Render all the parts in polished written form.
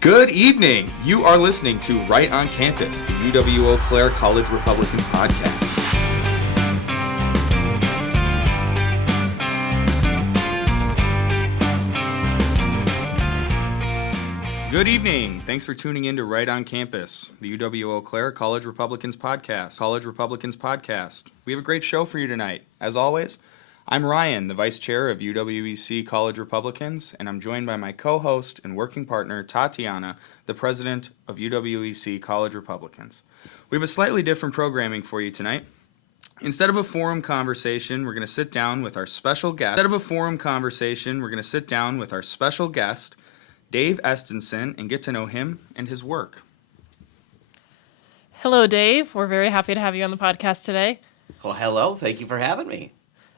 Good evening. You are listening to Right on Campus, the UW-Eau Claire College Republican podcast. Good evening. Thanks for tuning in to Right on Campus, the UW-Eau Claire College Republicans podcast. We have a great show for you tonight. As always, I'm Ryan, the Vice Chair of UWEC College Republicans, and I'm joined by my co-host and working partner, Tatiana, the President of UWEC College Republicans. We have a slightly different programming for you tonight. Instead of a forum conversation, we're going to sit down with our special guest. Dave Estenson, and get to know him and his work. Hello, Dave. We're very happy to have you on the podcast today. Well, hello. Thank you for having me.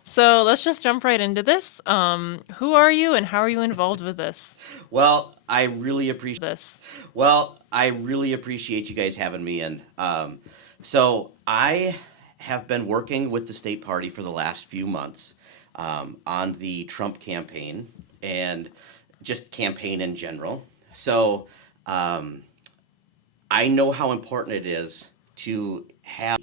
So let's just jump right into this. Who are you and how are you involved with this? Well, I really appreciate you guys having me in. So I have been working with the state party for the last few months on the Trump campaign and just campaign in general. So I know how important it is to have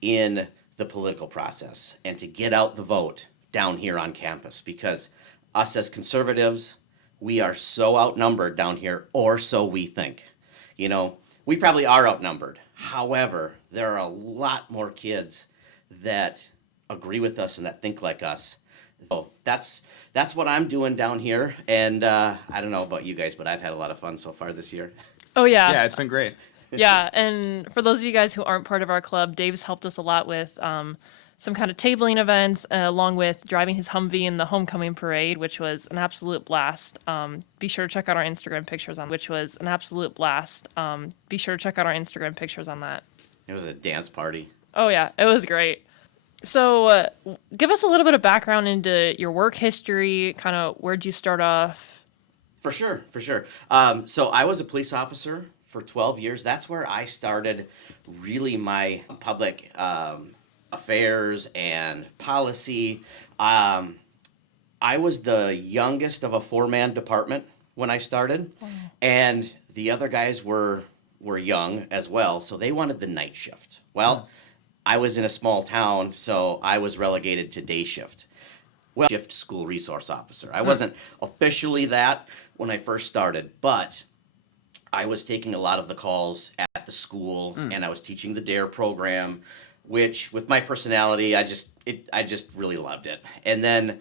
in the political process and to get out the vote down here on campus, because us as conservatives, we are so outnumbered down here, or so we think. You know, we probably are outnumbered. However, there are a lot more kids that agree with us and that think like us. So that's what I'm doing down here, and I don't know about you guys, but I've had a lot of fun so far this year. Oh, yeah. Yeah, it's been great. Yeah, and for those of you guys who aren't part of our club, Dave's helped us a lot with some kind of tabling events, along with driving his Humvee in the homecoming parade, which was an absolute blast. Be sure to check out our Instagram pictures on that. It was a dance party. Oh, yeah, it was great. So give us a little bit of background into your work history, kind of where'd you start off? For sure. So I was a police officer for 12 years. That's where I started really my public affairs and policy. I was the youngest of a four-man department when I started, and the other guys were young as well, so they wanted the night shift. Well, I was in a small town, so I was relegated to day shift. Well, shift school resource officer. I wasn't officially that when I first started, but I was taking a lot of the calls at the school, and I was teaching the DARE program, which with my personality, I just really loved it. And then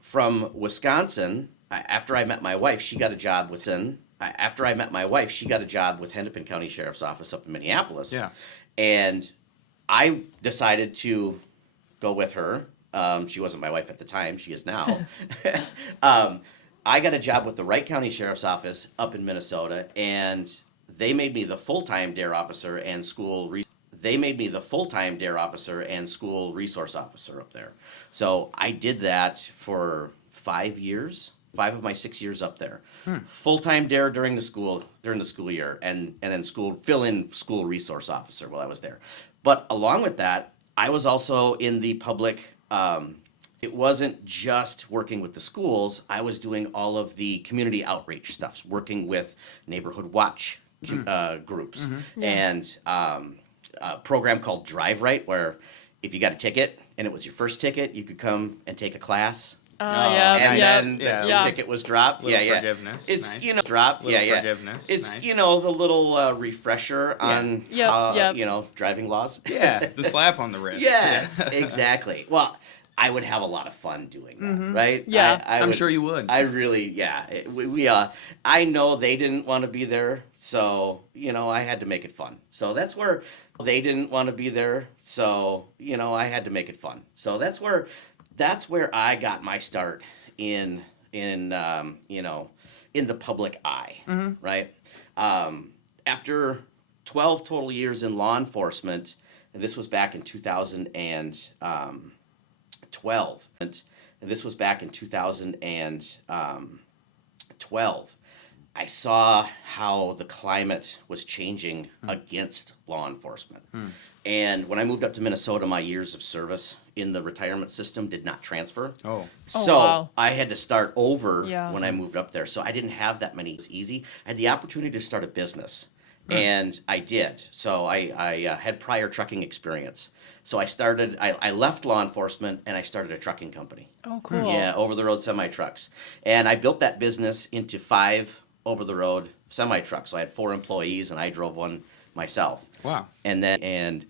from Wisconsin, after I met my wife, she got a job with Hennepin County Sheriff's Office up in Minneapolis. Yeah. And I decided to go with her. She wasn't my wife at the time. She is now. I got a job with the Wright County Sheriff's Office up in Minnesota, and they made me the full-time DARE officer and school resource officer up there. So I did that for 5 years, 5 of my 6 years up there. Full-time DARE during the school year, and then fill-in school resource officer while I was there. But along with that, I was also in the public. It wasn't just working with the schools. I was doing all of the community outreach stuff, working with neighborhood watch groups, and a program called Drive Right, where if you got a ticket and it was your first ticket, you could come and take a class. Then the ticket was dropped. Forgiveness. It's nice. Dropped. Forgiveness. It's nice. The little refresher on driving laws. Yeah, the slap on the wrist. Yes, exactly. Well, I would have a lot of fun doing that, right? Yeah. I'm sure you would. I really, I know they didn't want to be there, so, I had to make it fun. So that's where they didn't want to be there, so, I had to make it fun. So that's where I got my start in the public eye, right? After 12 total years in law enforcement, and this was back in 2012. I saw how the climate was changing against law enforcement. And when I moved up to Minnesota, my years of service in the retirement system did not transfer. Oh. So wow. I had to start over Yeah. when I moved up there. So I didn't have that many. It was easy. I had the opportunity to start a business, and I did. So I had prior trucking experience. So I left law enforcement and I started a trucking company. Oh, cool. Yeah, over-the-road semi-trucks. And I built that business into 5 over-the-road semi-trucks. So I had 4 employees and I drove one myself. Wow. And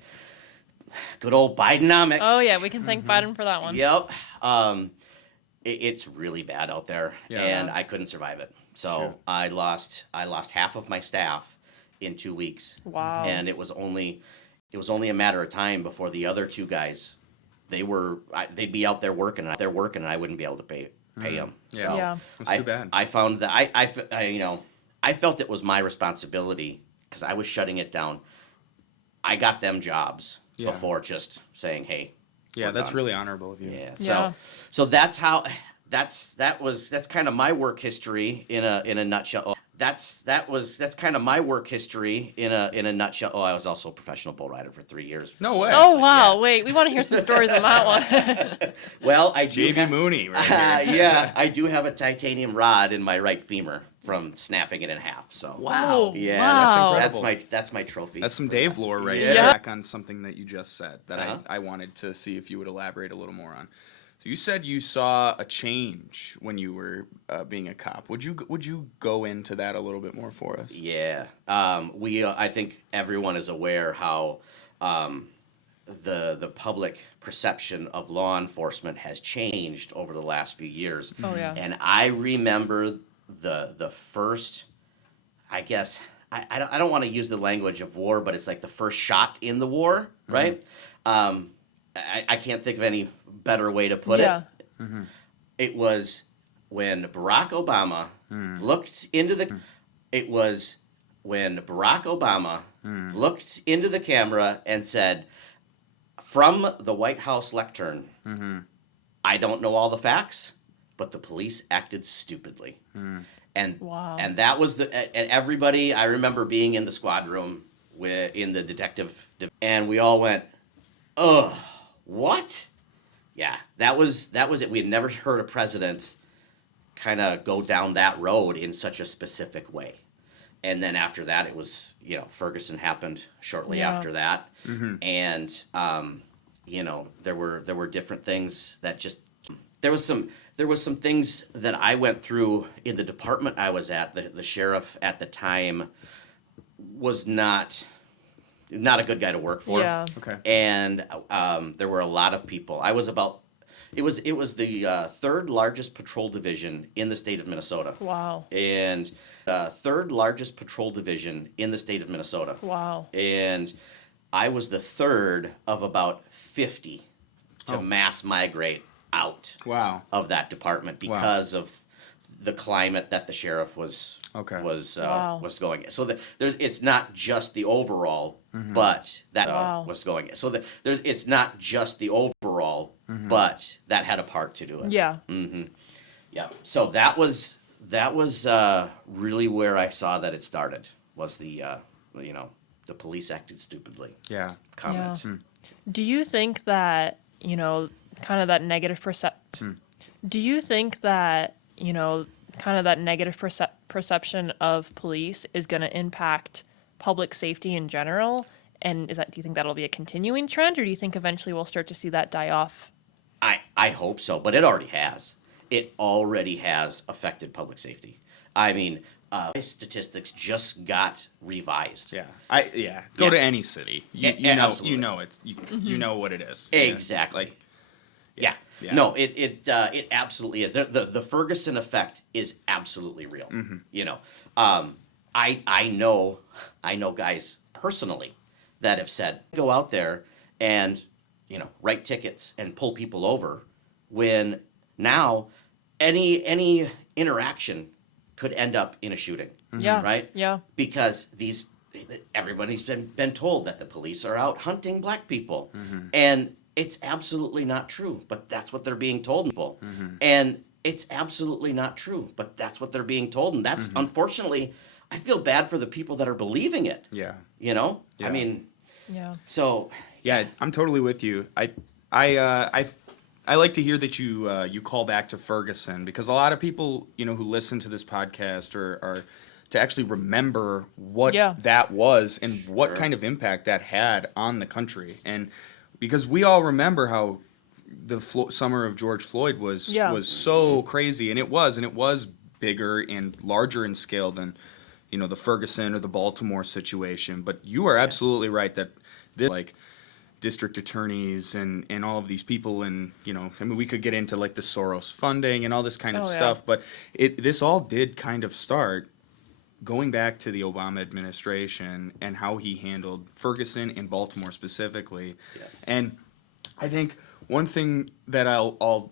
good old Bidenomics. Oh, yeah, we can thank Biden for that one. Yep. It's really bad out there, Yeah. and I couldn't survive it. So Sure. I lost half of my staff in 2 weeks. Wow. And it was only a matter of time before the other 2 guys, they'd be out there working, and I wouldn't be able to pay them. Yeah. So Yeah. That's too bad. I found that I felt it was my responsibility because I was shutting it down. I got them jobs Yeah. before just saying, "Hey." Yeah, we're that's done. really honorable of you. Yeah. Yeah. So that's how that's kind of my work history in a nutshell. That's kind of my work history in a nutshell. Oh, I was also a professional bull rider for 3 years. No way. Oh, wow. Yeah. Wait, we want to hear some stories on that one. Well, I do. JB Mooney right here. Yeah, I do have a titanium rod in my right femur from snapping it in half. So Wow. yeah, Wow. that's my trophy. That's some for Dave that. lore right Yeah. there. Back on something that you just said that Uh-huh. I wanted to see if you would elaborate a little more on. So you said you saw a change when you were being a cop. Would you go into that a little bit more for us? Yeah. I think everyone is aware how the public perception of law enforcement has changed over the last few years. Oh, yeah. And I remember the first, I guess, I don't want to use the language of war, but it's like the first shot in the war, right? I can't think of any better way to put Yeah. it. It was when Barack Obama looked into the. It was when Barack Obama looked into the camera and said, from the White House lectern, I don't know all the facts, but the police acted stupidly. And Wow. and that was and everybody. I remember being in the squad room in the detective, and we all went, "Ugh, what?" Yeah, that was it. We had never heard a president kind of go down that road in such a specific way. And then after that, it was, Ferguson happened shortly Yeah. after that, and there were different things that just there was some things that I went through in the department I was at. The sheriff at the time was not a good guy to work for. Yeah. Okay. And there were a lot of people. It was the third largest patrol division in the state of Minnesota. Wow. And third largest patrol division in the state of Minnesota. Wow. And I was the third of about 50 to mass migrate out Wow. of that department because of the climate that the sheriff was Wow. was going. So it's not just the overall, but that Wow. was going. So it's not just the overall, but that had a part to do it. Yeah. Yeah. So that was really where I saw that it started. Was the the police acted stupidly Yeah. comment. Yeah. Do you think that, kind of that negative Do you think that, kind of that negative perception of police is going to impact public safety in general? And do you think that'll be a continuing trend, or do you think eventually we'll start to see that die off? I hope so, but it already has. It already has affected public safety. I mean, statistics just got revised. Yeah. Go to any city. You know absolutely. you know it's you know what it is. Exactly. Yeah. Yeah. No, it absolutely is. The Ferguson effect is absolutely real. I know guys personally that have said go out there and write tickets and pull people over when now any interaction could end up in a shooting. Yeah. Right? Yeah. Because everybody's been told that the police are out hunting black people. And it's absolutely not true, but that's what they're being told. And It's absolutely not true, but that's what they're being told, and that's unfortunately, I feel bad for the people that are believing it. Yeah. You know, Yeah. I mean, Yeah. so Yeah, I'm totally with you. I like to hear that you call back to Ferguson, because a lot of people, who listen to this podcast are to actually remember what Yeah. that was and what Sure. kind of impact that had on the country. And because we all remember how the summer of George Floyd was Yeah. was so crazy, and it was bigger and larger in scale than the Ferguson or the Baltimore situation. But you are absolutely right that this, like, district attorneys and all of these people, and I mean, we could get into like the Soros funding and all this kind of Oh, yeah. stuff, but this all did kind of start going back to the Obama administration and how he handled Ferguson and Baltimore specifically. Yes. And I think one thing that I'll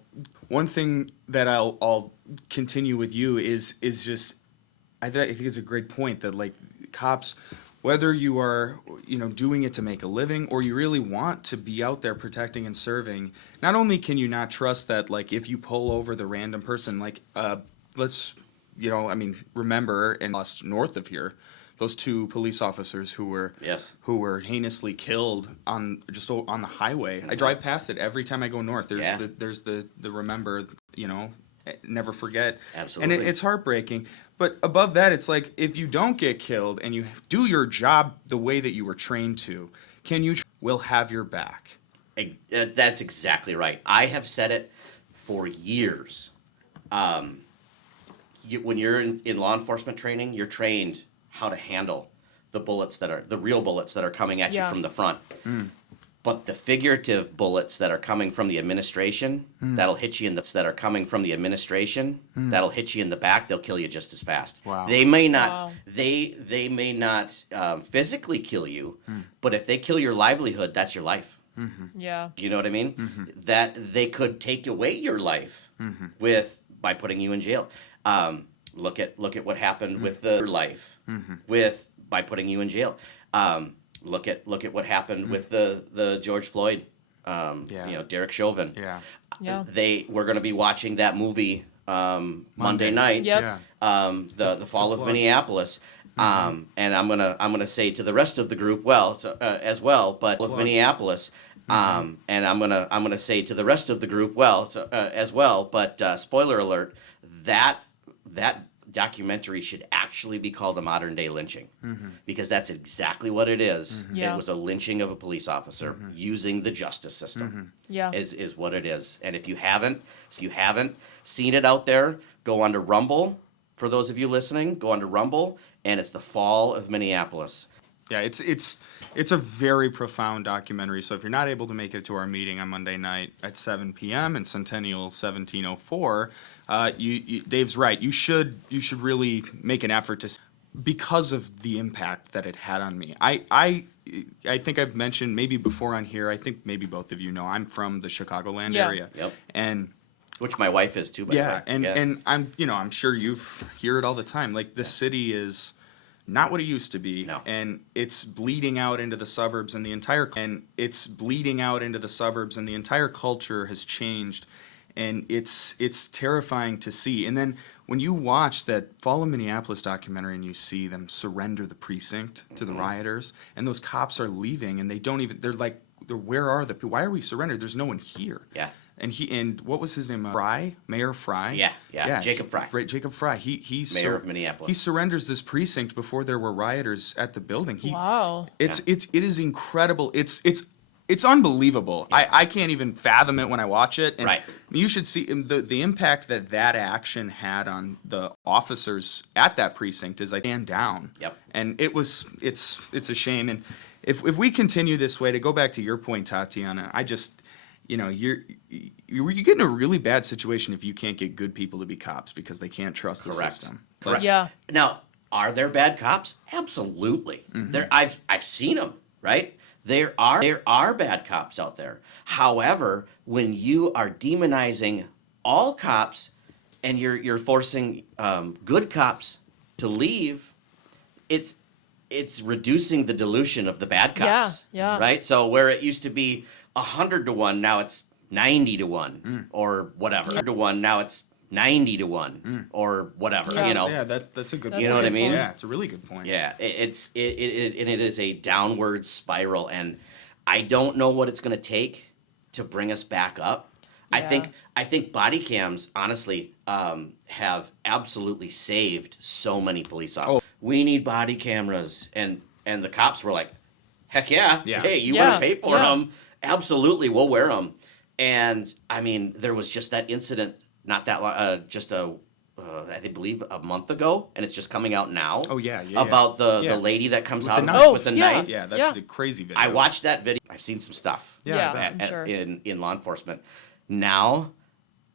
continue with you is just I think it's a great point that, like, cops, whether you are doing it to make a living or you really want to be out there protecting and serving, not only can you not trust that, like, if you pull over the random person, like, let's I mean, remember in lost north of here, those two police officers who were heinously killed on the highway. I drive past it every time I go north. There's the remember, never forget. Absolutely. And it's heartbreaking. But above that, it's like, if you don't get killed and you do your job the way that you were trained to, we'll have your back. That's exactly right. I have said it for years. When you're in law enforcement training, you're trained how to handle the real bullets that are coming at you Yeah. from the front. But the figurative bullets that are coming from the administration, that'll hit you that'll hit you in the back, they'll kill you just as fast. Wow. They may not Wow. they may not physically kill you, but if they kill your livelihood, that's your life. Yeah. You know what I mean? That they could take away your life by putting you in jail. Look at what happened with the life by putting you in jail. Look at what happened with the George Floyd, Derek Chauvin. Yeah. Yeah. We're going to be watching that movie Monday night. Yep. The fall of Minneapolis. And I'm gonna say to the rest of the group, as well, but of Minneapolis. And I'm gonna say to the rest of the group, as well, but spoiler alert, that documentary should actually be called a modern day lynching, because that's exactly what it is. Yeah. It was a lynching of a police officer using the justice system. Yeah. Is what it is. And if you haven't seen it out there, go on to Rumble. For those of you listening, go on to Rumble, and it's The Fall of Minneapolis. Yeah, it's a very profound documentary. So if you're not able to make it to our meeting on Monday night at 7 p.m. in Centennial 1704, Dave's right. You should really make an effort to, because of the impact that it had on me. I think I've mentioned maybe before on here. I think maybe both of you know I'm from the Chicagoland Yeah. area. Yep. And Which my wife is too, by the way. and I'm sure you hear it all the time. Like, the city is not what it used to be, No. and it's bleeding out into the suburbs, and the entire culture has changed, and it's terrifying to see. And then when you watch that Fall of Minneapolis documentary and you see them surrender the precinct to the rioters, and those cops are leaving, and they're like, where are the people? Why are we surrendered? There's no one here. Yeah. And what was his name? Mayor Fry. Yeah. Jacob Fry. Right, Jacob Fry. He's Mayor of Minneapolis. He surrenders this precinct before there were rioters at the building. Wow. It is incredible. It's unbelievable. I can't even fathom it when I watch it. And Right. You should see the impact that action had on the officers at that precinct is, like, stand down. Yep. And it's a shame. And if we continue this way, to go back to your point, Tatiana, I just, you get in a really bad situation if you can't get good people to be cops because they can't trust the Correct. system. Correct. Yeah. Now, are there bad cops? Absolutely. I've seen them, right? There are bad cops out there. However, when you are demonizing all cops and you're forcing good cops to leave, it's reducing the dilution of the bad cops. Yeah. Right? So where it used to be 100 to 1, now it's 90 to 1 or whatever. 100 to 1, now it's 90 to 1 or whatever, Yeah. you know. Yeah, that's a good That's point. You know what I mean? Yeah, it's a really good point. Yeah, it is a downward spiral, and I don't know what it's going to take to bring us back up. Yeah. I think body cams, honestly, have absolutely saved so many police officers. We need body cameras, and the cops were like, "Heck yeah! Yeah. Hey, you Yeah, want to pay for yeah. them? Absolutely, we'll wear them." And I mean, there was just that incident not that long, I believe a month ago, and it's just coming out now. Oh, yeah, yeah, about yeah. the lady that comes With out the of knife. with the yeah. knife. Yeah, that's Yeah. a crazy video. I watched that video. I've seen some stuff. Yeah, I Yeah, bet. I'm sure. in law enforcement. Now,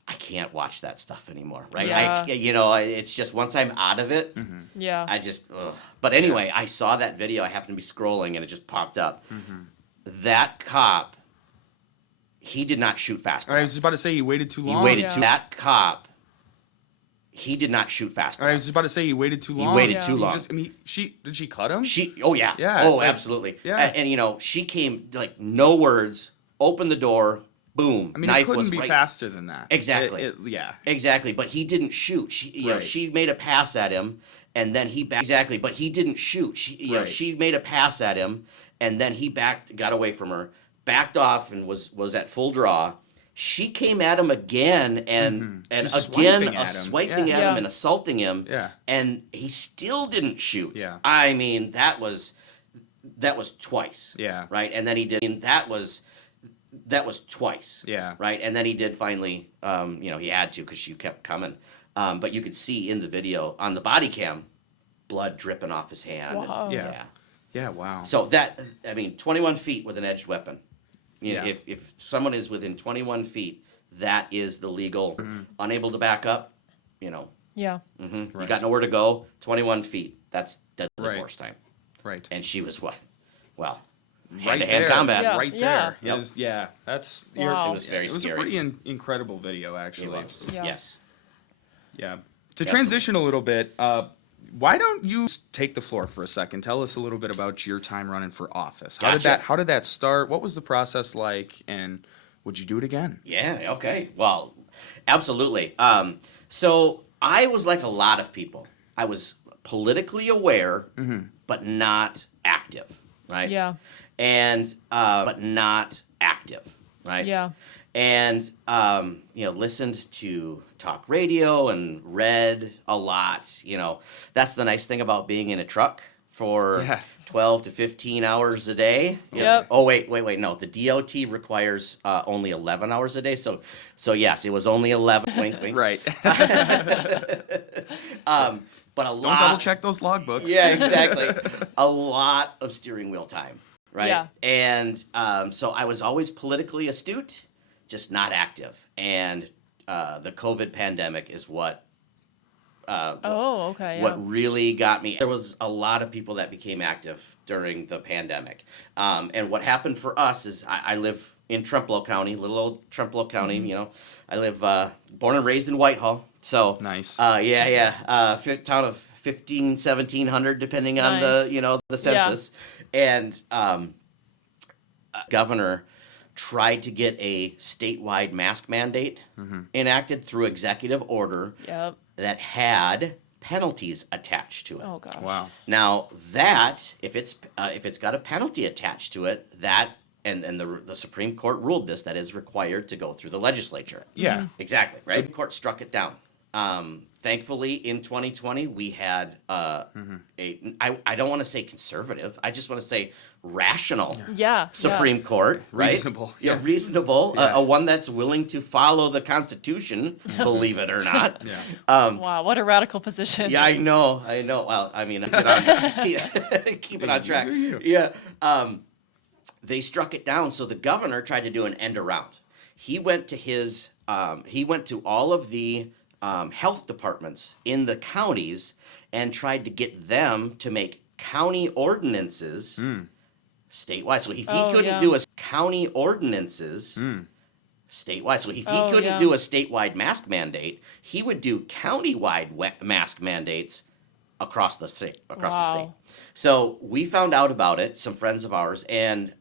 I can't watch that stuff anymore. Right? Yeah. It's just once I'm out of it, Yeah. I just. Ugh. But anyway, I saw that video. I happened to be scrolling, and it just popped up. That cop, he did not shoot fast I enough. was just about to say he waited too He long. waited Yeah. too. That cop, he did not shoot fast I enough. was just about to say he waited too long. waited Yeah. too He long. Did she cut him? Oh yeah. Yeah, Oh, like, absolutely. yeah. And she came like no words, opened the door, boom. I mean, knife it couldn't was be right. faster than that. Exactly. Yeah. Exactly, but he didn't shoot. Right. She made a pass at him, and then he backed. Exactly, but he didn't shoot. Right. She made a pass at him, and then he got away from her, backed off, and was at full draw. She came at him again, and Just again swiping at him. swiping Yeah. at him Yeah. and assaulting him. Yeah. And he still didn't shoot. Yeah. I mean, that was twice. Yeah. Right, and then he did. And that was twice. Yeah. Right, and then he did finally. He had to because she kept coming. But you could see in the video on the body cam, blood dripping off his hand. Wow. Yeah. Yeah. Wow. So 21 feet with an edged weapon. Yeah. If someone is within 21 feet, that is the legal. Unable to back up, Yeah. you Right. got nowhere to go. 21 feet. That's deadly Right. force time. Right. And she was what? Well, Right hand-to-hand there. combat. Yeah. Right there. It was- yeah. That's. Wow. It was very It was scary. a pretty incredible video, It actually. was. Yeah. Yes. Yeah. To transition a little bit, why don't you take the floor for a second? Tell us a little bit about your time running for office. Gotcha. How did that start? What was the process like? And would you do it again? Yeah, okay. Well, absolutely. So I was like a lot of people. I was politically aware, but not active, right? Yeah. And, but not active, right? Yeah. And, listened to talk radio and read a lot. That's the nice thing about being in a truck for Yeah. 12 to 15 hours a day. Yep. Oh, wait. No, the DOT requires only 11 hours a day. So yes, it was only 11. Wink, wink. Right. But a Don't lot. double check those logbooks. Yeah, exactly. A lot of steering wheel time, right? Yeah. And so I was always politically astute, just not active. And the COVID pandemic is what Oh, okay. Yeah. what really got me. There was a lot of people that became active during the pandemic. And what happened for us is I live in Trempealeau County, little old Trempealeau County, I live born and raised in Whitehall. So Nice. town of 1700 depending on Nice. the census. And governor tried to get a statewide mask mandate enacted through executive order Yep. that had penalties attached to it. Oh gosh. Wow. Now that if it's got a penalty attached to it, that and the Supreme Court ruled this, that is required to go through the legislature. Yeah. Exactly, right? The court struck it down. Thankfully, in 2020, we had I don't want to say conservative. I just want to say rational Yeah. Supreme Court, right? Reasonable, Yeah, yeah. reasonable. Yeah. A one that's willing to follow the Constitution, believe it or not. Yeah. Yeah. Wow. What a radical position. Yeah, I know. Well, I mean, keep it on track. You. Yeah. They struck it down, so the governor tried to do an end around. He went to all of the health departments in the counties and tried to get them to make county ordinances statewide. So if he couldn't do a county ordinances statewide, so if he couldn't do a statewide mask mandate, he would do countywide mask mandates across the state. Wow. So we found out about it, some friends of ours, and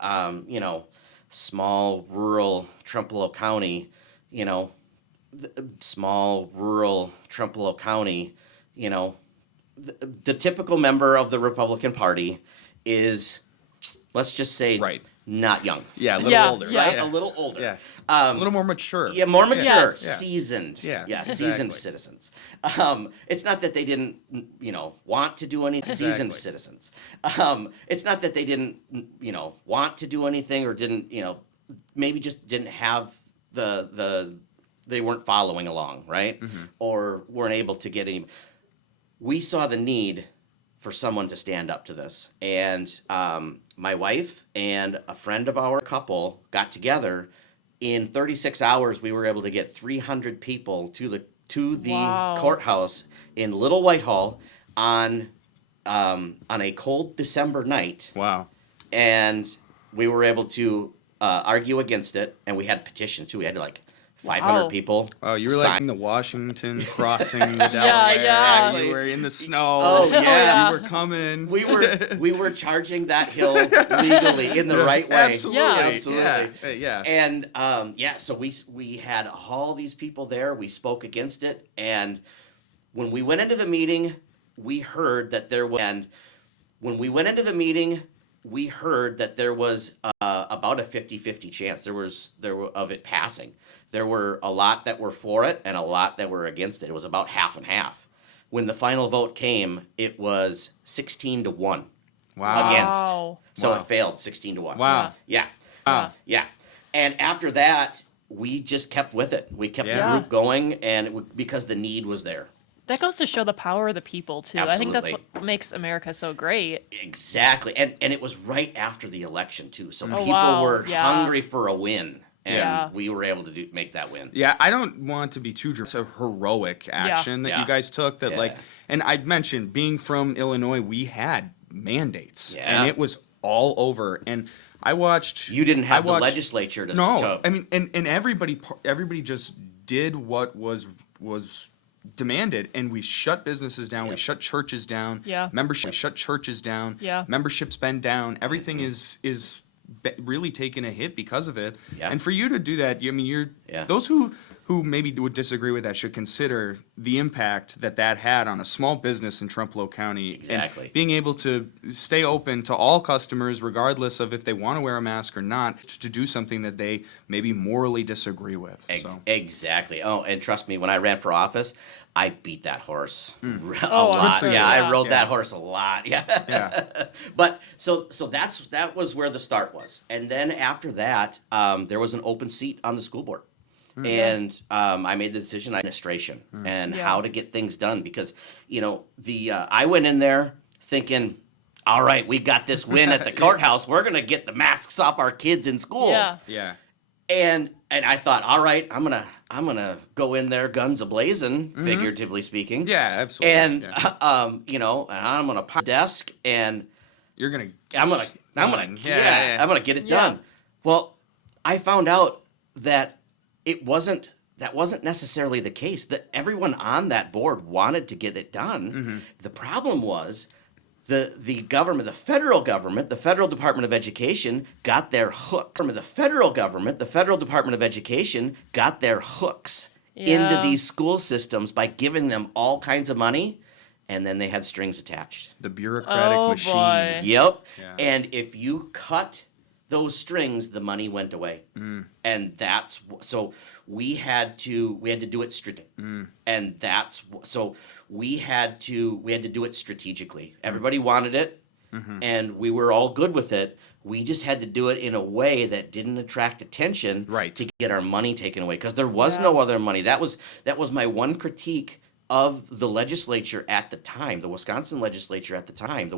small rural Trempealeau County, small, rural Trempealeau County, you know, the typical member of the Republican Party is, let's just say, Right. not young. Yeah, a little Yeah, older. yeah. Right? Yeah. A little older. Yeah. Um, a little more mature. Yeah, more mature, Yes. Yeah. seasoned. Yeah, Seasoned exactly. citizens. It's not that they didn't, want to do anything. Seasoned Exactly. citizens. It's not that they didn't, want to do anything or didn't, maybe just didn't have they weren't following along, right? Or weren't able to get any. We saw the need for someone to stand up to this, and my wife and a friend of our couple got together. In 36 hours, we were able to get 300 people to the Wow. courthouse in Little Whitehall on a cold December night, Wow. and we were able to argue against it. And we had petitions too. We had like 500 Wow. people. Oh, you were like sign. in the Washington crossing the Delaware. yeah. You were in the snow. Oh, yeah. You were coming. We were charging that hill legally in the right way. Absolutely. Yeah. Absolutely. Yeah. And so we had all these people there. We spoke against it, and when we went into the meeting, we heard that there was. And when we went into the meeting, we heard that there was about a 50-50 chance of it passing. There were a lot that were for it and a lot that were against it. It was about half and half. When the final vote came, it was 16-1 Wow. against. Wow. So Wow. it failed 16-1. Wow. Yeah. Wow. Yeah. And after that, we just kept with it. We kept the Yeah. group going, and because the need was there. That goes to show the power of the people too. I think that's Absolutely. what makes America so great. Exactly. And it was right after the election too. So people wow. were Yeah. hungry for a win. And Yeah. we were able to make that win. Yeah, I don't want to be too it's a heroic action that Yeah. you guys took that Yeah. and I'd mentioned being from Illinois, we had mandates Yeah. and it was all over. And I watched You didn't have I watched- the legislature to No, I mean and everybody just did what was demanded, and we shut businesses down, we shut churches down, Yeah. membership shut churches down, Yeah. membership's been down, everything is really taking a hit because of it. Yeah. And for you to do that, you're Yeah. those who maybe would disagree with that should consider the impact that had on a small business in Trempealeau County. Exactly. And being able to stay open to all customers, regardless of if they want to wear a mask or not, to do something that they maybe morally disagree with. So. Exactly. Oh, and trust me, when I ran for office, I beat that horse a Oh, I'm lot. sure, Yeah, yeah. I rode Yeah. that horse a lot. Yeah. Yeah. But so that was where the start was, and then after that, there was an open seat on the school board, and I made the decision on administration and Yeah. how to get things done because I went in there thinking, all right, we got this win at the courthouse. We're gonna get the masks off our kids in schools. Yeah. Yeah. And I thought, all right, I'm gonna go in there guns a-blazing, figuratively speaking. Yeah, absolutely. And Yeah. and I'm gonna pop the desk and You're gonna I'm gonna Yeah, yeah. I'm gonna get it Yeah. done. Well, I found out that that wasn't necessarily the case. That everyone on that board wanted to get it done. The problem was the government, the federal government, the Federal Department of Education got their hooks. The federal government, the Federal Department of Education got their hooks into Yeah. these school systems by giving them all kinds of money, and then they had strings attached. the bureaucratic Oh, machine. boy. Yep. Yeah. And if you cut those strings, the money went away. And so we had to do it and so we had to do it strategically. Everybody wanted it, and we were all good with it. We just had to do it in a way that didn't attract attention Right. to get our money taken away because there was Yeah. no other money. That was my one critique of the legislature at the time, the Wisconsin legislature at the time.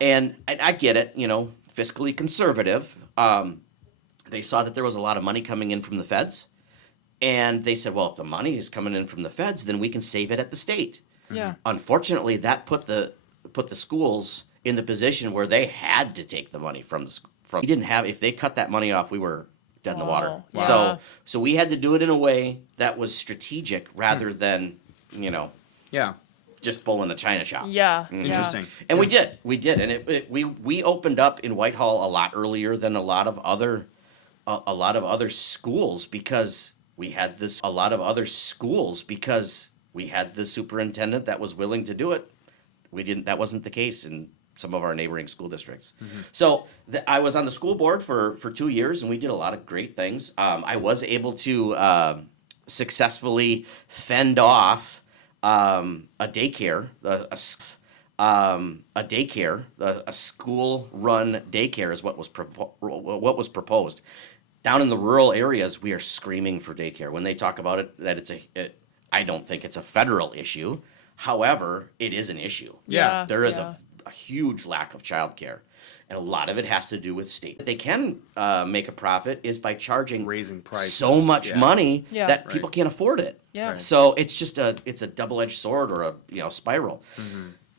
And I get it, fiscally conservative. They saw that there was a lot of money coming in from the feds. And they said, well, if the money is coming in from the feds, then we can save it at the state. Yeah. Unfortunately, that put the schools in the position where they had to take the money from. We didn't have, if they cut that money off, we were dead in the water. Oh, yeah. So we had to do it in a way that was strategic rather than, Yeah. just pulling a china shop. Yeah. Interesting. And we did, and we opened up in Whitehall a lot earlier than a lot of other schools because we had this a lot of other schools because we had the superintendent that was willing to do it. That wasn't the case in some of our neighboring school districts. So I was on the school board for 2 years, and we did a lot of great things. I was able to successfully fend off a daycare, a school-run daycare is what was proposed. Down in the rural areas, we are screaming for daycare. When they talk about it, that I don't think it's a federal issue. However, it is an issue. Yeah. There is a huge lack of childcare, and a lot of it has to do with state. They can make a profit is by charging Raising prices. so much money Yeah. that people can't afford it. Yeah. Right. So it's a double-edged sword or a spiral.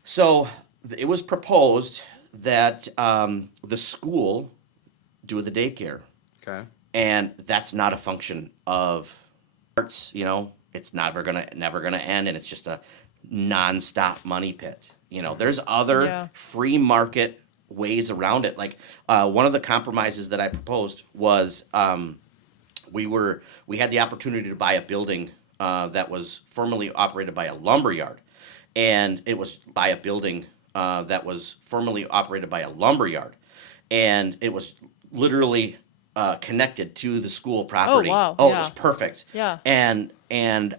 So it was proposed that the school do the daycare, Okay. and that's not a function of arts. It's never gonna end, and it's just a nonstop money pit. There's other Yeah. free market ways around it. Like one of the compromises that I proposed was we had the opportunity to buy a building that was formerly operated by a lumber yard, and it was by a building that was formerly operated by a lumber yard, and it was literally connected to the school property. wow. Oh, Yeah. it was perfect. Yeah. And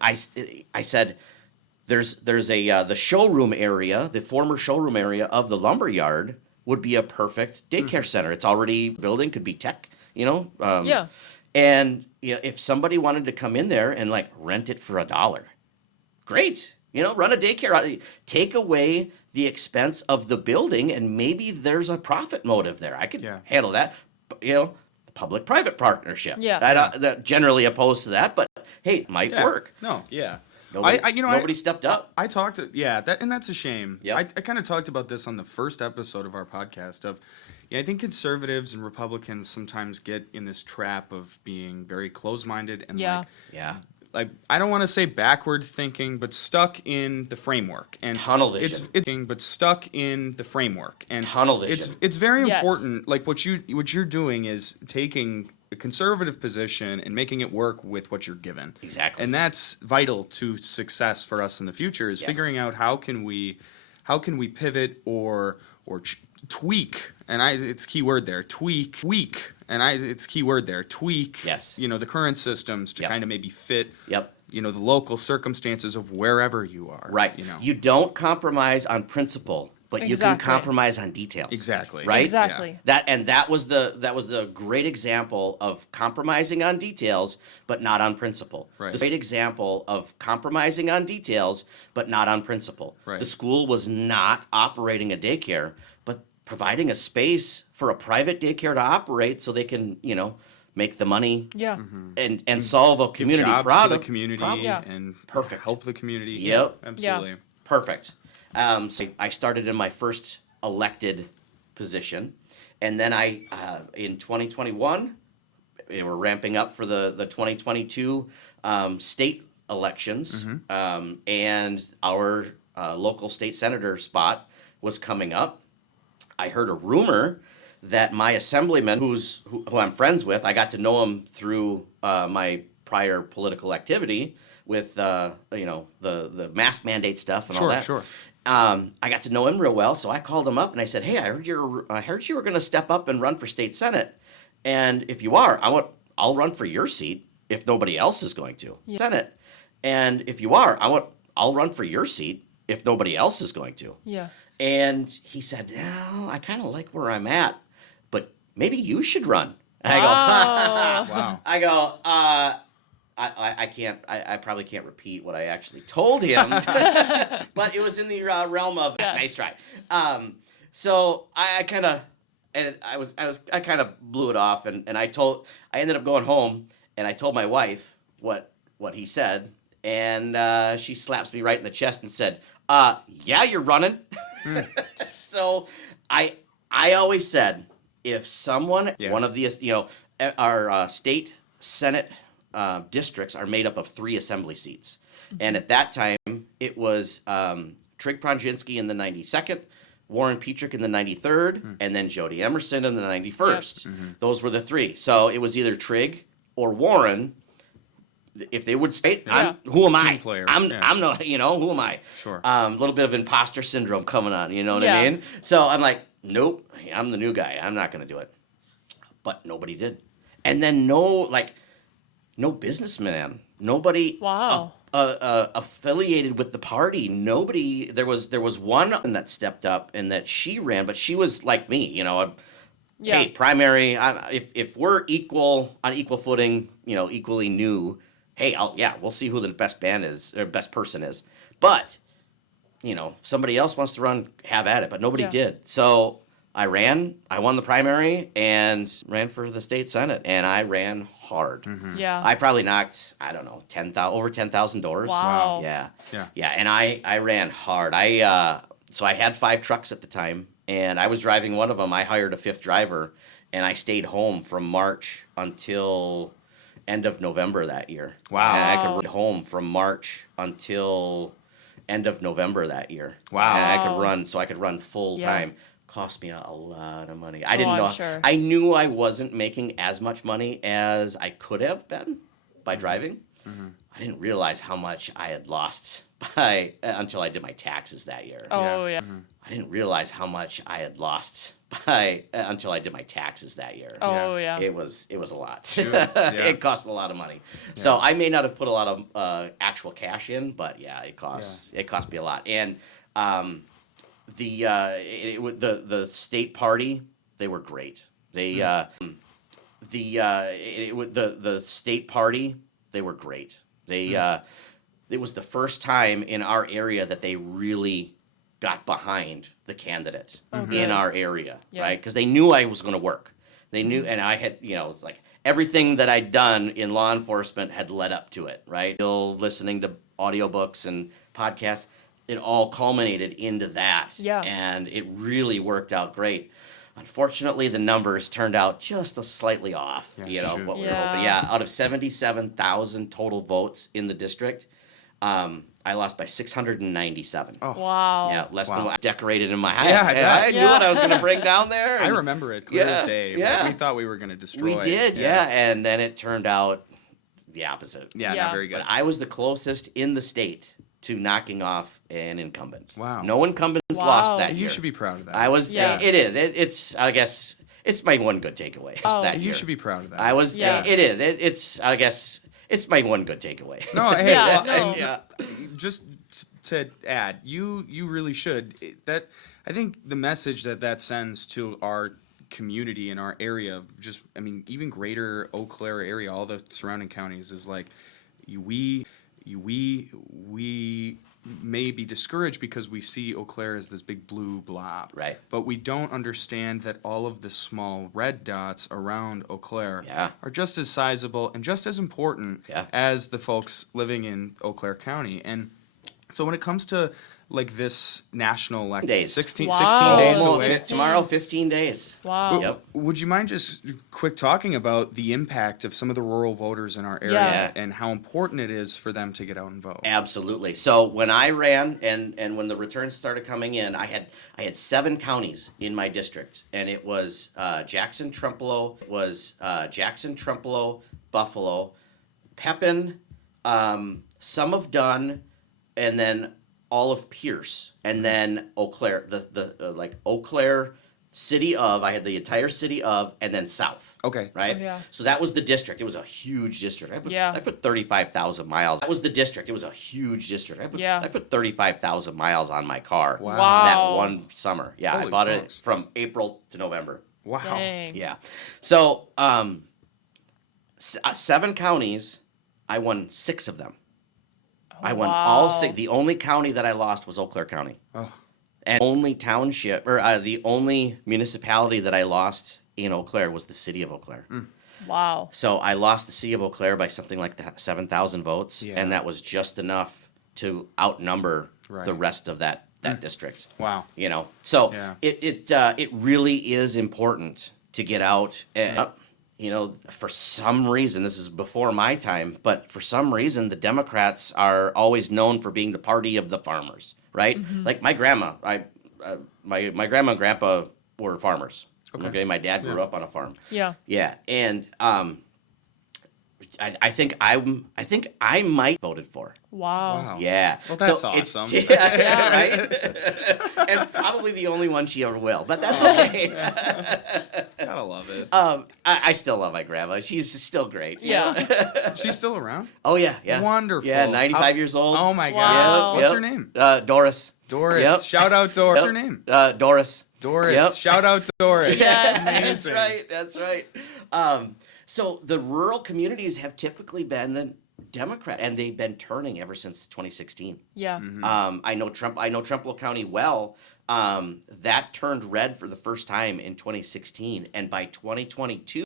I said, there's the showroom area, the former showroom area of the lumber yard would be a perfect daycare center. It's already building, could be tech, Yeah. And if somebody wanted to come in there and like rent it for $1, great. Run a daycare. Take away the expense of the building, and maybe there's a profit motive there. I could handle that. Public-private partnership. Yeah. I'm generally opposed to that, but hey, it might work. No, yeah. Nobody stepped up. I talked to, and that's a shame. Yep. I kind of talked about this on the first episode of our podcast of, I think conservatives and Republicans sometimes get in this trap of being very close-minded and Yeah. Yeah. I don't want to say backward thinking, but stuck in the framework and Tunnel vision. But stuck in the framework and Tunnel vision. It's very Yes. important. Like what you're doing is taking a conservative position and making it work with what you're given. Exactly. And that's vital to success for us in the future. Is Yes. figuring out how can we pivot or tweak. And it's key word there. Tweak. It's key word there. Tweak. Yes. The current systems to Yep. kind of maybe fit. Yep. The local circumstances of wherever you are. Right. You don't compromise on principle, but you can Exactly. compromise on details. Exactly. Right? Exactly. That was the great example of compromising on details, but not on principle. Right. The great example of compromising on details, but not on principle. Right. The school was not operating a daycare, but providing a space for a private daycare to operate so they can, make the money Yeah. and solve a Give community jobs problem. to the community Yeah. and Perfect. help the community. Yep. Absolutely. Perfect. So I started in my first elected position, and then in 2021, we're ramping up for the 2022 state elections, and our local state senator spot was coming up. I heard a rumor that my assemblyman, who I'm friends with, I got to know him through my prior political activity with the mask mandate stuff and all that. Sure. I got to know him real well, so I called him up and I said, "Hey, I heard you were going to step up and run for state senate, and if you are, I'll run for your seat if nobody else is going to senate, and if you are, I'll run for your seat if nobody else is going to." Yeah. And he said, "No, I kind of like where I'm at, but maybe you should run." And I go, Wow. I go, I can't. I probably can't repeat what I actually told him, but it was in the realm of nice try. So I kind of, and I kind of blew it off, and I ended up going home, and I told my wife what he said, and she slaps me right in the chest and said, "Yeah, you're running." So I always said, if someone, one of the, our state senate districts are made up of 3 assembly seats. And at that time, it was Trig Pronjinski in the 92nd, Warren Petrick in the 93rd, and then Jody Emerson in the 91st. Those were the 3. So it was either Trig or Warren. if they would state, Yeah. who am I? Team player, I'm yeah. I'm not, who am I? Sure. A little bit of imposter syndrome coming on, you know what Yeah. I mean? So I'm like, nope, I'm the new guy. I'm not going to do it. But nobody did. And then no businessman, nobody Wow. affiliated with the party. Nobody. There was one that stepped up and that she ran, but she was like me, Yeah. Hey, primary. If we're on equal footing, equally new. Hey, we'll see who the best band is or best person is. But if somebody else wants to run, have at it. But nobody Yeah. did. So I ran. I won the primary and ran for the state senate, and I ran hard. Yeah. I probably knocked, I don't know, over 10,000 doors. Wow. Yeah. Yeah. Yeah, and I ran hard. So I had 5 trucks at the time, and I was driving one of them. I hired a 5th driver, and I stayed home from March until end of November that year. Wow. And I could Wow. run home from March until end of November that year. Wow. And I Wow. could run full Yeah. time. Cost me a lot of money. I didn't I'm know. sure. I knew I wasn't making as much money as I could have been by driving. I didn't realize how much I had lost until I did my taxes that year. Oh yeah. I didn't realize how much I had lost until I did my taxes that year. Oh yeah. It was a lot. Sure, yeah. It cost a lot of money. So I may not have put a lot of actual cash in, but yeah, it cost me a lot. And the state party, they were great. They the state party, they were great. It was the first time in our area that they really got behind the candidate in good. our area, Yeah. right? Because they knew I was going to work. They knew, and I had, it's like everything that I'd done in law enforcement had led up to it, right? Still listening to audiobooks and podcasts, it all culminated into that. Yeah. And it really worked out great. Unfortunately, the numbers turned out just a slightly off, shoot. what we were Yeah. hoping. Yeah, out of 77,000 total votes in the district, I lost by 697. Oh. Wow. Yeah, less than Wow. what I decorated in my head. Yeah, I bet. I knew Yeah. what I was going to bring down there. I and remember it clear Yeah, as day. Like, yeah. we thought we were going to destroy. We did, yeah. And then it turned out the opposite. Yeah, Yeah. not very good. But I was the closest in the state to knocking off an incumbent. Wow. No incumbents Wow. lost that You year. should be proud of that. I was. Yeah. It is. It's. I guess it's my one good takeaway. Oh. that You year. should be proud of that. I was. Yeah. It is. It's. I guess it's my one good takeaway. No, hey, Yeah, well, no. and, just to add, you really should. That I think the message that sends to our community in our area, even greater Eau Claire area, all the surrounding counties, is like we may be discouraged because we see Eau Claire as this big blue blob, Right. But we don't understand that all of the small red dots around Eau Claire Yeah. are just as sizable and just as important Yeah. as the folks living in Eau Claire County. And so when it comes to like this national election, Days. 16 Wow. days Almost away. tomorrow, 15 days. Wow. Yep. Would you mind just quick talking about the impact of some of the rural voters in our area Yeah. and how important it is for them to get out and vote? Absolutely. So when I ran and when the returns started coming in, I had 7 counties in my district, and it was Jackson, Trempealeau, Buffalo, Pepin, some of Dunn, and then all of Pierce, and then Eau Claire, the Eau Claire city of. I had the entire city of, and then south. Okay. Right? Oh, yeah. So that was the district. It was a huge district. Yeah. I put 35,000 miles. That was the district. It was a huge district. Yeah. I put 35,000 miles on my car. Wow. That Wow. one summer. Yeah, I Holy bought smokes. it from April to November. Wow. Dang. Yeah. So, 7 counties, I won 6 of them. I won all 6. The only county that I lost was Eau Claire County. Oh. And only township, or the only municipality that I lost in Eau Claire was the city of Eau Claire. Wow. So I lost the city of Eau Claire by something like 7,000 votes, Yeah. and that was just enough to outnumber Right. the rest of that district. Wow. So Yeah. it really is important to get out and for some reason, this is before my time, but for some reason the Democrats are always known for being the party of the farmers, right? Like my grandma, my grandma and grandpa were farmers. Okay, my dad grew up on a farm. Yeah. Yeah, and I think I might voted for. Wow. Wow. Yeah. Well, that's so awesome. It's, yeah, right? And probably the only one she ever will, but that's okay. Gotta love it. I still love my grandma. She's still great. you Yeah. know? She's still around? Oh, yeah, yeah. Wonderful. Yeah, 95 How- years old. Oh my Wow. gosh. What's Yep. her name? Doris. Doris. Yep. Shout out Doris. What's her Yep. name? Doris. Doris. Yep. Shout out Doris. Yes. That's Amazing. right. That's right. So the rural communities have typically been the Democrat, and they've been turning ever since 2016. Yeah. I know Trumbull County well. That turned red for the first time in 2016, and by 2022,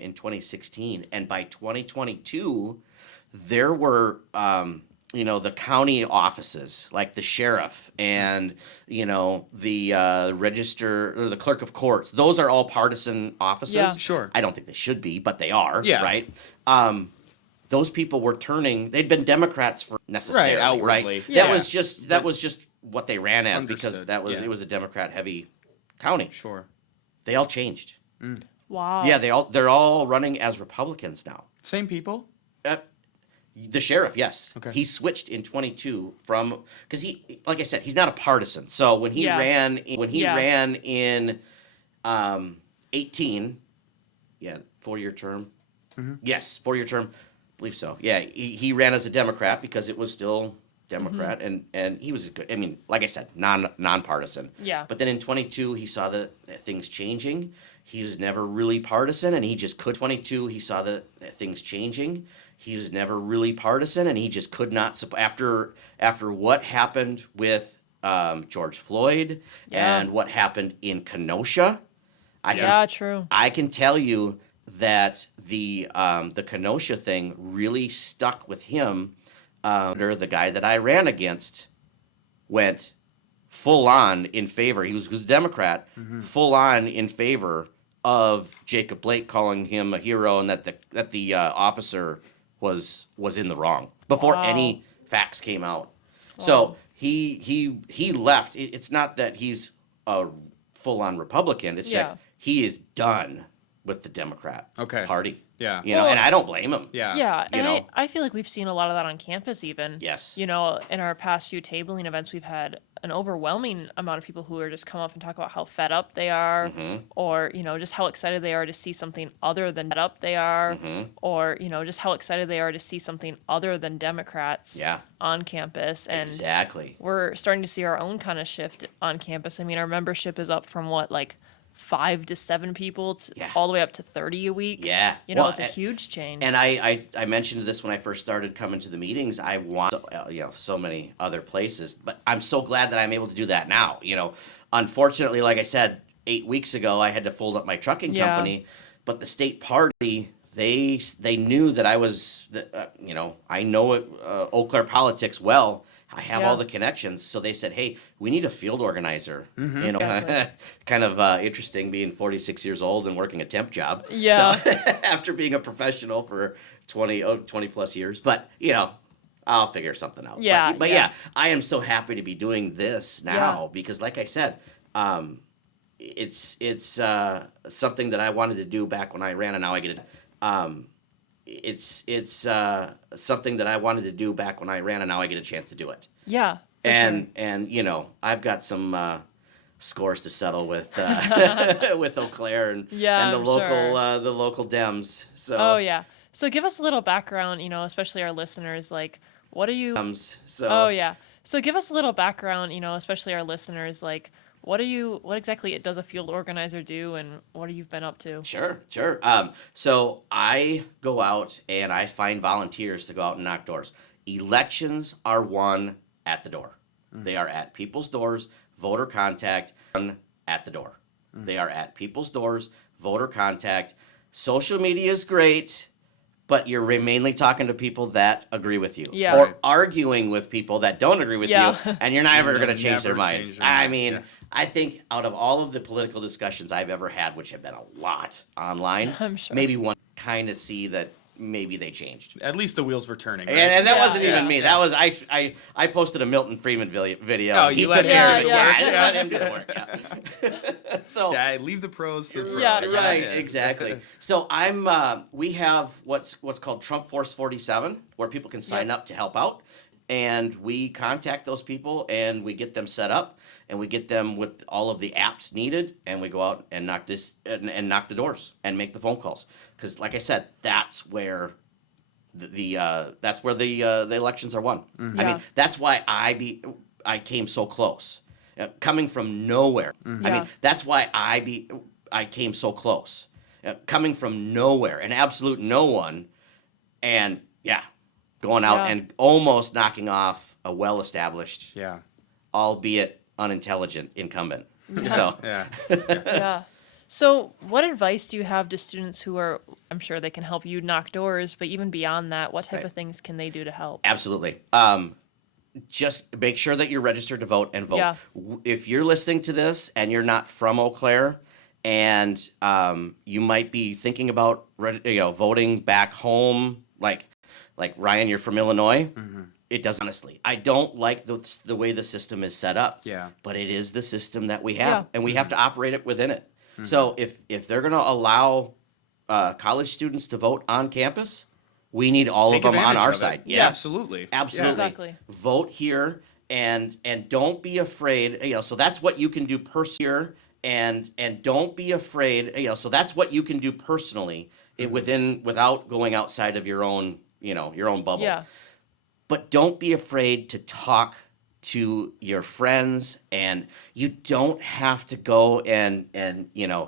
there were the county offices like the sheriff and the register or the clerk of courts. Those are all partisan offices. Yeah. Sure. I don't think they should be, but they are. Yeah. Right. Those people were turning. They'd been Democrats for necessarily, Right, outwardly. right? Yeah. That was just what they ran as because Understood, it was a Democrat heavy county. Sure. They all changed. Wow. Yeah, they're all running as Republicans now. Same people? The sheriff, yes. Okay. He switched in 22 from because like I said, he's not a partisan. So when he Yeah. ran Yeah. in 18, 4-year term. Yes, 4-year term. I believe so. Yeah, he ran as a Democrat because it was still Democrat, and he was good. I mean, like I said, nonpartisan. Yeah. But then in 22, he saw that things changing. He was never really partisan, and he just could. 22, he saw that things changing. He was never really partisan, and he just could not. After what happened with George Floyd Yeah. and what happened in Kenosha, Yeah, true. I can tell you that the Kenosha thing really stuck with him. The guy that I ran against went full on in favor. He was a Democrat, full on in favor of Jacob Blake, calling him a hero, and that the officer was in the wrong before Wow. any facts came out. So he left. It's not that he's a full on Republican. It's Yeah. just he is done with the Democrat Okay. Party. Yeah. You know, Well- and I don't blame him. Yeah. Yeah, and know. I feel like we've seen a lot of that on campus even. Yes. You know, in our past few tabling events, we've had an overwhelming amount of people who are just come up and talk about how fed up they are, Mm-hmm. or, just how excited they are to see something other than fed up they are, Mm-hmm. or, just how excited they are to see something other than Democrats Yeah. on campus. And Exactly. we're starting to see our own kind of shift on campus. I mean, our membership is up from 5 to 7 people Yeah. all the way up to 30 a week. Yeah. It's a Well, huge change. And I mentioned this when I first started coming to the meetings. I want so many other places, but I'm so glad that I'm able to do that now. Unfortunately, like I said, 8 weeks ago, I had to fold up my trucking Yeah. company, but the state party they knew that I was I know Eau Claire politics well. I have all Yeah. the connections, so they said, "Hey, we need a field organizer." Exactly. Kind of interesting being 46 years old and working a temp job. Yeah. So, after being a professional for 20 plus years, but I'll figure something out. Yeah, But yeah. I am so happy to be doing this now because, like I said, it's something that I wanted to do back when I ran, and now I get it. It's something that I wanted to do back when I ran, and now I get a chance to do it. Yeah. for And I've got some scores to settle with with Eau Claire and Yeah, and the I'm local sure. the local Dems. So Oh yeah. So give us a little background, especially our listeners, what are you So Oh yeah. So give us a little background, especially our listeners, what exactly does a field organizer do, and what have you been up to? Sure. So I go out and I find volunteers to go out and knock doors. Elections are won at the door. They are at people's doors. Voter contact at the door. They are at people's doors. Voter contact. Social media is great, but you're mainly talking to people that agree with you, Yeah. or arguing with people that don't agree with Yeah. you, and you're never You'll going to change their never minds. change their I mind, mean. yeah. I think out of all of the political discussions I've ever had, which have been a lot online, I'm sure. maybe one kind of see that maybe they changed. At least the wheels were turning. Right? And that Yeah, wasn't even yeah. me. That was I posted a Milton Freeman video. Oh, he you took let him care do of it. the work. I let him do the work. Yeah. So Yeah, leave the pros to the pros. Yeah, yeah. right, exactly. So we have what's called Trump Force 47, where people can sign up to help out, and we contact those people and we get them set up and we get them with all of the apps needed, and we go out and knock and knock the doors and make the phone calls. Because, like I said, that's where the elections are won. I Yeah. mean, that's why I came so close, coming from nowhere. I Yeah. mean, that's why I came so close, coming from nowhere, an absolute no one, and going out Yeah. and almost knocking off a well-established, Yeah. albeit unintelligent incumbent. So Yeah. Yeah. So, what advice do you have to students who are, I'm sure they can help you knock doors, but even beyond that, what type Right. of things can they do to help? absolutely. Just make sure that you're registered to vote and vote. Yeah. If you're listening to this and you're not from Eau Claire, and you might be thinking about voting back home, like Ryan, you're from Illinois. It doesn't, honestly. I don't like the way the system is set up. Yeah. But it is the system that we have, Yeah. and we have to operate it within it. So if they're going to allow college students to vote on campus, we need all Take of them on advantage our of it. side. Yeah, Yes. absolutely. Absolutely. Exactly. Vote here and don't be afraid. So that's what you can do here, and don't be afraid. So that's what you can do personally without going outside of your own bubble. Yeah. But don't be afraid to talk to your friends, and you don't have to go and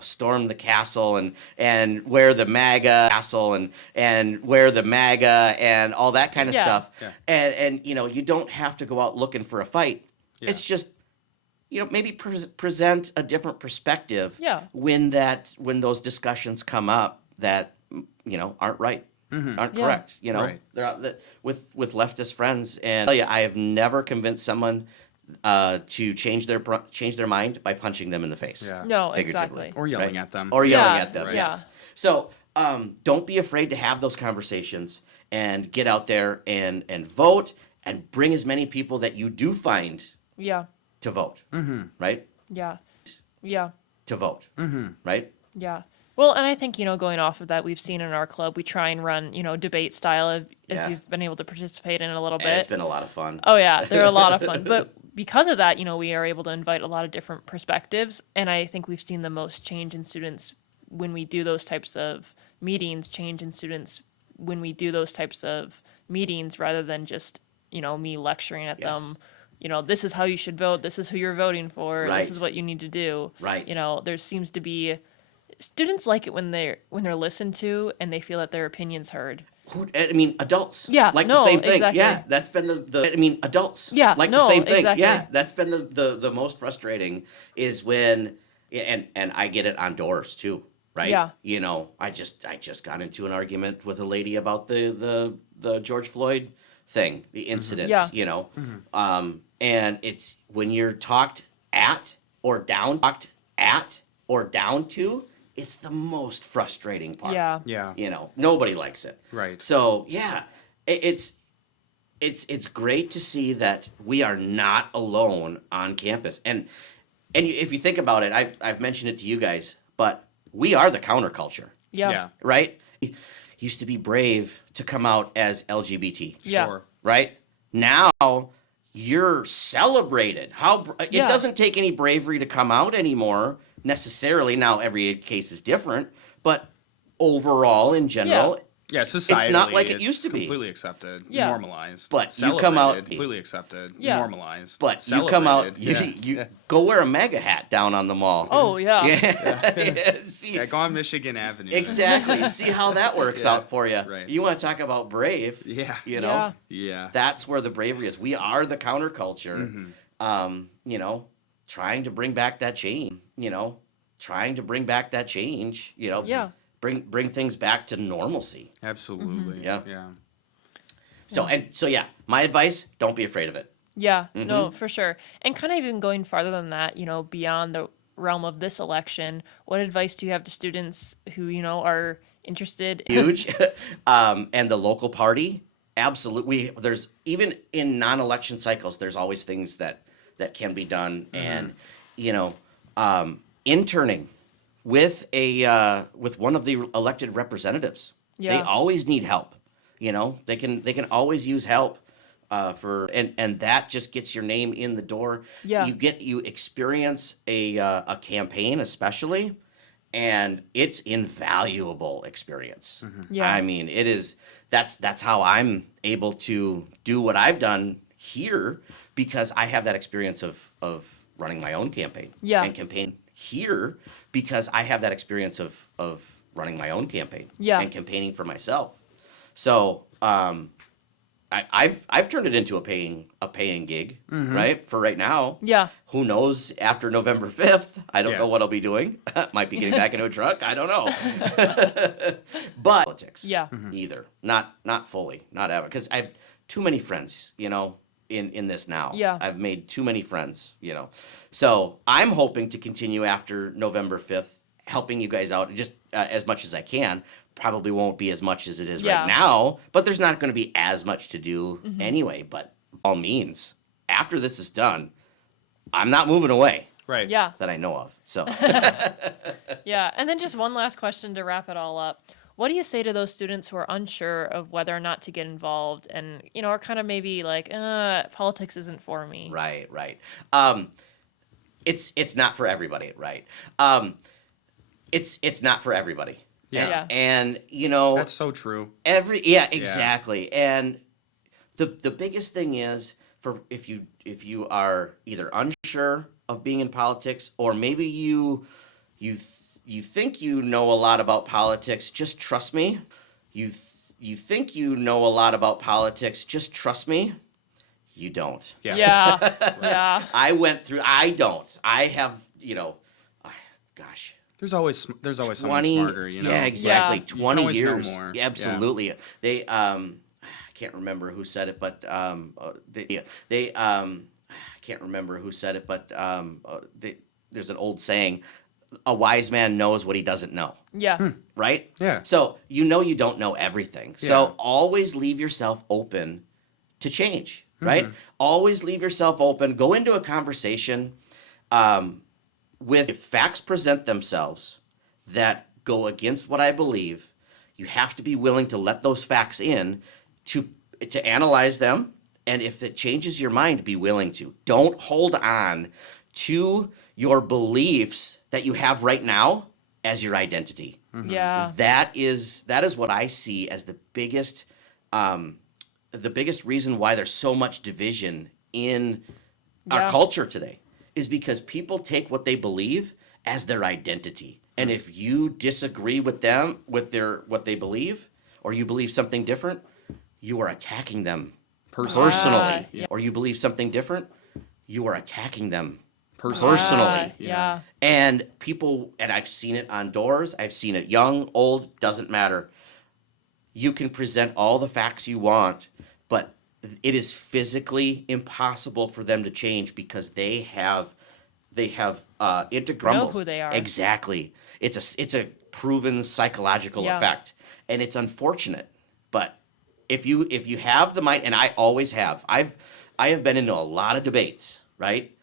storm the castle and wear the MAGA castle and wear the MAGA and all that kind of Yeah. stuff. Yeah. And you don't have to go out looking for a fight. Yeah. It's just maybe present a different perspective Yeah. when those discussions come up that aren't right. Aren't Yeah. correct, Right. They're out with leftist friends, and I tell you, I have never convinced someone to change their mind by punching them in the face. Yeah. No, Figuratively. exactly. Or yelling Right. at them. Or yelling Yeah, at them. right. Yes. So don't be afraid to have those conversations and get out there and vote and bring as many people that you do find Yeah. to vote. Right. Yeah. Yeah. To vote. Right. Yeah. Well, and I think, going off of that, we've seen in our club, we try and run, debate style as Yeah. you've been able to participate in a little And it's bit. been a lot of fun. Oh, yeah, they're a lot of fun. But because of that, we are able to invite a lot of different perspectives. And I think we've seen the most change in students when we do those types of meetings, rather than just, me lecturing at Yes. them. This is how you should vote. This is who you're voting for. Right. This is what you need to do. Right. There seems to be students like it when they're listened to and they feel that their opinion's heard. Adults. Yeah, Like the no, same thing. exactly. Yeah, that's been adults. Yeah, like the no, same thing. exactly. Yeah, that's been the most frustrating is when, and I get it on doors too, right? Yeah. I just got into an argument with a lady about the George Floyd thing, the incident. Yeah. And it's when you're talked at or down to, it's the most frustrating part. Yeah. Yeah. Nobody likes it. Right. So yeah, it's great to see that we are not alone on campus. And if you think about it, I've mentioned it to you guys, but we are the counterculture, Yeah. Yeah. right? Used to be brave to come out as LGBT, Yeah. Sure. right? Now you're celebrated. It Yeah. doesn't take any bravery to come out anymore necessarily. Now every case is different, but overall in general, Yeah, societally, not like it used to be. Completely accepted, Yeah. normalized. But you come out- celebrated, completely accepted, Yeah. normalized. but you come out, celebrated. you go wear a MAGA hat down on the mall. Oh, yeah. Yeah. See, Yeah, go on Michigan Avenue. exactly. See how that works Yeah. out for you. Right. You want to talk about brave? Yeah. Yeah. Yeah. That's where the bravery is. We are the counterculture. Trying to bring back that change. Yeah. Bring things back to normalcy. Absolutely. Yeah. Yeah. So yeah, my advice: don't be afraid of it. Yeah, no, for sure. And kind of even going farther than that, beyond the realm of this election, what advice do you have to students who, are interested Huge. And the local party, absolutely. There's even in non-election cycles, there's always things that can be done, and interning with with one of the elected representatives. They Yeah. always need help. They can always use help. And that just gets your name in the door. Yeah. You experience a campaign, especially, and it's invaluable experience. Yeah. I mean, it is. That's how I'm able to do what I've done here, because I have that experience of running my own campaign. Yeah. And campaign here because I have that experience of running my own campaign. Yeah. And campaigning for myself. So I've turned it into a paying gig, right? For right now. Yeah. Who knows after November 5th? I don't Yeah. know what I'll be doing. Might be getting back into a truck. I don't know. But politics. Yeah. Either. Not fully. Not ever. Because I have too many friends, in this now. Yeah. I've made too many friends, So I'm hoping to continue after November 5th, helping you guys out just as much as I can. Probably won't be as much as it is Yeah. right now, but there's not going to be as much to do anyway. But by all means, after this is done, I'm not moving away Right. Yeah. that I know of. So Yeah. And then just one last question to wrap it all up. What do you say to those students who are unsure of whether or not to get involved and, are kind of maybe like, politics isn't for me? right. It's not for everybody, right? It's not for everybody. Yeah. And That's so true. exactly. And the biggest thing is, for if you are either unsure of being in politics, or maybe you think you know a lot about politics, just trust me. You think you know a lot about politics, just trust me. You don't. Yeah. Yeah. Yeah. I don't. I have, gosh. There's always someone 20 smarter, Yeah, exactly. Yeah. You can 20 always know years. more. Yeah, absolutely. They I can't remember who said it, but I can't remember who said it, but there's an old saying, a wise man knows what he doesn't know, Yeah. right? Yeah. So you don't know everything. So Yeah. always leave yourself open to change, right? Always leave yourself open. Go into a conversation with, if facts present themselves that go against what I believe, you have to be willing to let those facts in to analyze them, and if it changes your mind, be willing to. Don't hold on to your beliefs that you have right now as your identity. Yeah. That is what I see as the biggest reason why there's so much division in our Yeah. culture today, is because people take what they believe as their identity. And if you disagree with them, with what they believe, or you believe something different, you are attacking them personally. Yeah. Or you believe something different, you are attacking them Personally. personally. Yeah. And people, and I've seen it on doors, I've seen it young, old, doesn't matter. You can present all the facts you want, but it is physically impossible for them to change, because they have intergrumbles. Know who they are. Exactly. It's a proven psychological Yeah. effect, and it's unfortunate. But if you have the mind, and I always have, I have been into a lot of debates, right?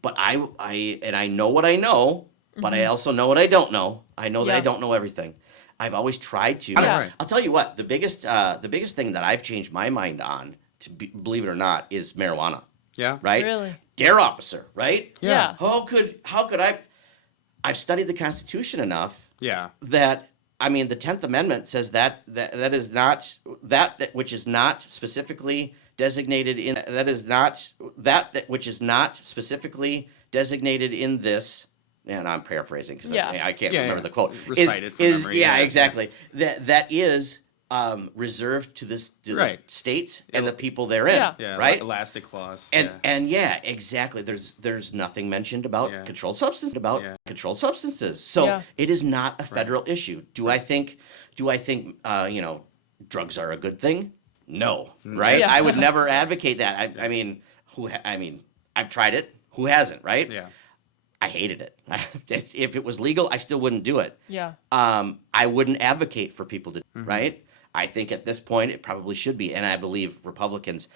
But I know what I know, but I also know what I don't know. I know that I Yeah. don't know everything. I've always tried to. Yeah. Right. I'll tell you what, the biggest thing that I've changed my mind on, believe it or not, is marijuana. Yeah. Right? Really? Dare officer, right? Yeah. How could I've studied the Constitution enough Yeah. that, I mean, the 10th Amendment says that is not that which is not specifically designated in which is not specifically designated in this. And I'm paraphrasing because Yeah. I can't Yeah, remember yeah. the quote. Recite it from memory, Yeah, yeah. exactly. That is reserved to the Right. states and the people therein. Yeah. Yeah. Right. Elastic clause. And yeah. and yeah, exactly. There's nothing mentioned about Yeah. controlled substances. So Yeah. it is not a federal issue. Do I think drugs are a good thing? No, right? Yeah. I would never advocate that. I mean, I've tried it. Who hasn't, right? Yeah. I hated it. If it was legal, I still wouldn't do it. Yeah. I wouldn't advocate for people to, right? I think at this point it probably should be, and I believe Republicans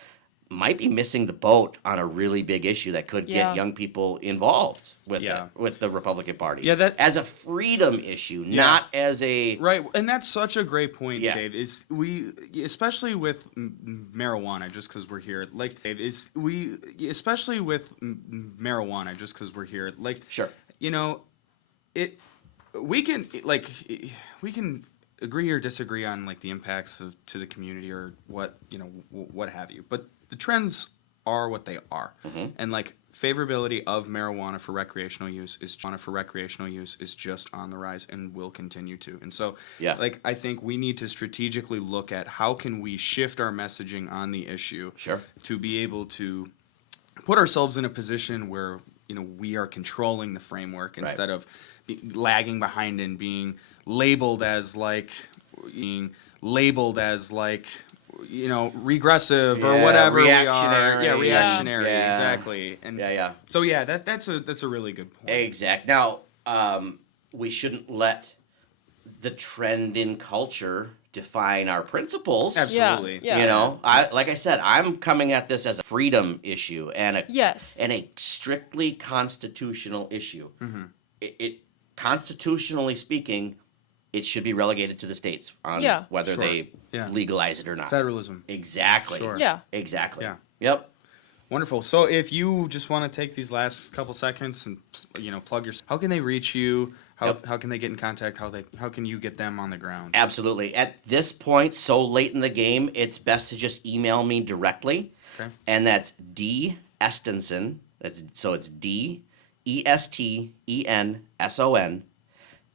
might be missing the boat on a really big issue that could Yeah. get young people involved with Yeah. with the Republican Party. Yeah, that- as a freedom issue, not as a Right, and that's such a great point, Yeah. Dave. Is we, especially with marijuana, just because we're here, like, Dave, is we, especially with marijuana, just because we're here, like, Sure. you know, it, we can, like, we can agree or disagree on like the impacts to the community or what, you know, what have you, but the trends are what they are, and like favorability of marijuana for recreational use is just on the rise and will continue to. And so, Yeah. like, I think we need to strategically look at how can we shift our messaging on the issue, Sure. to be able to put ourselves in a position where, you know, we are controlling the framework Right. instead of lagging behind and being labeled as like you know, regressive or Yeah, whatever we are. reactionary. Yeah, reactionary. Yeah. Exactly. And Yeah. so yeah, that's a really good point. Exact. Now, we shouldn't let the trend in culture define our principles. Absolutely. Yeah. You know, like I said, I'm coming at this as a freedom issue and a strictly constitutional issue. It constitutionally speaking, it should be relegated to the states on whether Sure. they Yeah. legalize it or not. Federalism. Exactly. Sure. Yeah. Exactly. Yeah. Yep. Wonderful. So if you just want to take these last couple seconds and, you know, plug your, how can they reach you? How can they get in contact? How can you get them on the ground? Absolutely. At this point, so late in the game, it's best to just email me directly. Okay. And that's D Estenson. It's DESTENSON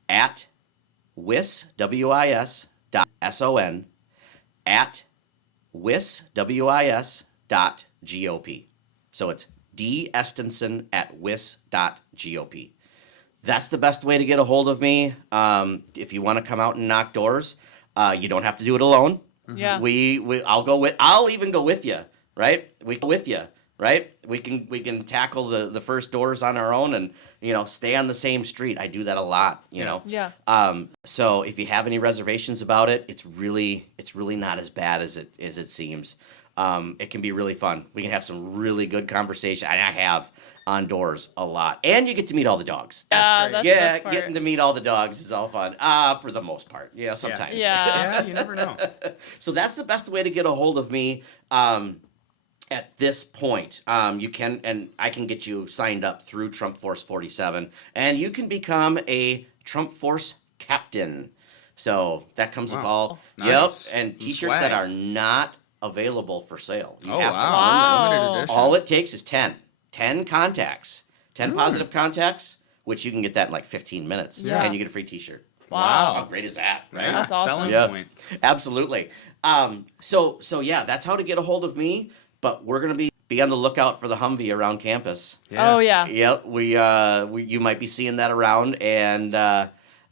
at WIS.SON at WIS.GOP. So it's D Estenson at WIS.GOP. That's the best way to get a hold of me. If you want to come out and knock doors, you don't have to do it alone. Yeah. I'll even go with you, right? We can tackle the first doors on our own and, you know, stay on the same street. I do that a lot, you know. Yeah. So if you have any reservations about it, it's really not as bad as it seems. It can be really fun. We can have some really good conversation, and I have on doors a lot. And you get to meet all the dogs. That's the best part. Getting to meet all the dogs is all fun. For the most part. Yeah, sometimes. Yeah. Yeah, you never know. So that's the best way to get a hold of me. At this point, you can, and I can get you signed up through Trump Force 47, and you can become a Trump Force captain. So that comes with all, Nice. and T-shirts Swag. that are not available for sale. You Oh, have to wow. own them. Wow. Limited edition. All it takes is 10 contacts, 10 positive contacts, which you can get that in like 15 minutes, Yeah. and you get a free T-shirt. Wow. How great is that, right? Yeah, That's awesome. selling Yeah. point. Absolutely. So yeah, that's how to get a hold of me. But we're gonna be on the lookout for the Humvee around campus. Oh yeah. Yep, we you might be seeing that around, and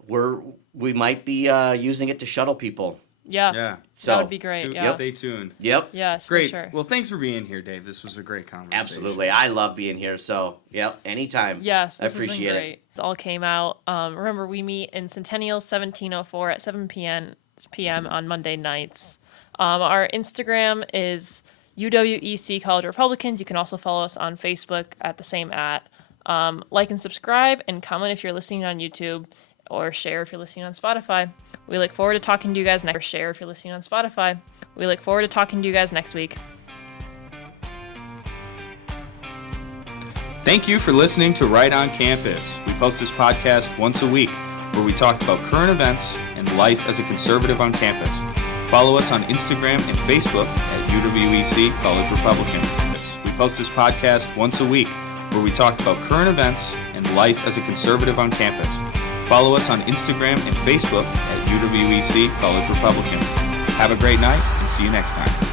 we might be using it to shuttle people. Yeah. Yeah. So That would be great. Yeah. Stay tuned. Yep. Yes, Great. for sure. Well, thanks for being here, Dave. This was a great conversation. Absolutely, I love being here. So yep, anytime. Yes, I this appreciate has been great. It all came out. Remember, we meet in Centennial 1704 at 7 p.m. on Monday nights. Our Instagram is UWEC College Republicans. You can also follow us on Facebook at the same @ like and subscribe and comment if you're listening on YouTube, or share if you're listening on Spotify. We look forward to talking to you guys next. Share if you're listening on Spotify. We look forward to talking to you guys next week. Thank you for listening to Right on Campus. We post this podcast once a week where we talk about current events and life as a conservative on campus. Follow us on Instagram and Facebook at UWEC College Republicans. We post this podcast once a week where we talk about current events and life as a conservative on campus. Follow us on Instagram and Facebook at UWEC College Republicans. Have a great night and see you next time.